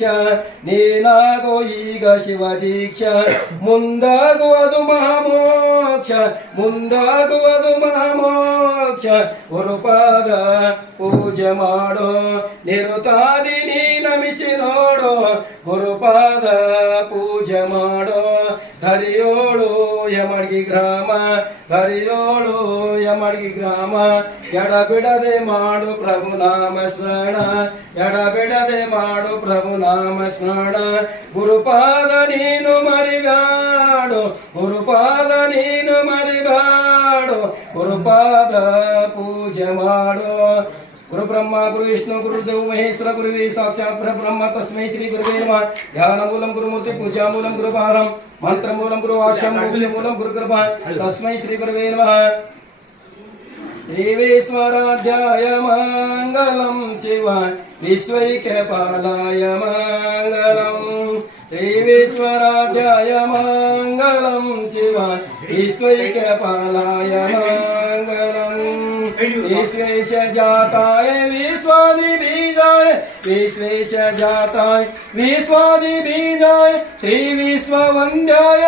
ದೀಕ್ಷಾ ನೀನಾಗೋ ಈಗ ಶಿವ ದೀಕ್ಷಾ ಮುಂದಾಗುವುದು ಮಹಾಮೋಕ್ಷ ಮುಂದಾಗುವುದು ಮಹಾಮೋಕ್ಷ ಗುರುಪಾದ ಪೂಜೆ ಮಾಡೋ ನಿರುತಾದಿ ನೀ ನಮಿಸಿ ನೋಡೋ ಗುರುಪಾದ ಪೂಜೆ ಮಾಡೋ ಧರಿಯೋಳು ಯಮಡ್ಗಿ ಗ್ರಾಮ ಧರಿಯೋಳು ಯಮಡ್ಗಿ ಗ್ರಾಮ ಎಡಬಿಡದೆ ಮಾಡು ಪ್ರಭು ನಾಮ ಸ್ಮರಣ ಎಡಬಿಡದೆ ಮಾಡು ಪ್ರಭು ನಾಮ ಸ್ಮರಣ ಗುರುಪಾದ ನೀನು ಮರಿಗಾಡು ಗುರುಪಾದ ನೀನು ಮರಿಗಾಡು ಗುರುಪಾದ ಪೂಜೆ ಮಾಡು ಗುರು ಬ್ರಹ್ಮ ಗುರು ವಿಷ್ಣು ಗುರುದೇವ ಮಹೇಶ್ವರ ಗುರುವೇ ಸಾಕ್ಷಾತ್ ಬ್ರಹ್ಮ ತಸ್ಮೈ ಶ್ರೀ ಗುರುವೇ ನಮಃ ಧ್ಯಾನ ಮೂಲಂ ಗುರುಮೂರ್ತಿ ಪೂಜಾ ಮೂಲಂ ಗುರುಪಾರಂ ಮಂತ್ರ ಮೂಲಂ ಗುರು ವಾಕ್ಯಂ ಮೋಕ್ಷ ಮೂಲಂ ಗುರು ಕೃಪಾ ತಸ್ಮೈ ಶ್ರೀ ಗುರುವೇ ನಮಃ ಶ್ರೀವೇಶ್ವರಾಧ್ಯಾಯ ಮಂಗಲಂ ಶಿವ ವಿಶ್ವೈಕ್ಯಪಾಲಾಯ ಮಂಗಲಂ ಶ್ರೀವೇಶ್ವರಾಧ್ಯಾಯ ಮಂಗಲಂ ಶಿವ ವಿಶ್ವೈಕ್ಯಪಾಲಾಯ ಮಂಗಲಂ विश्वेश जाताय विश्वादि बीजाय विश्वेश जाताय विश्वादि बीजाय श्री विश्व वंद्याय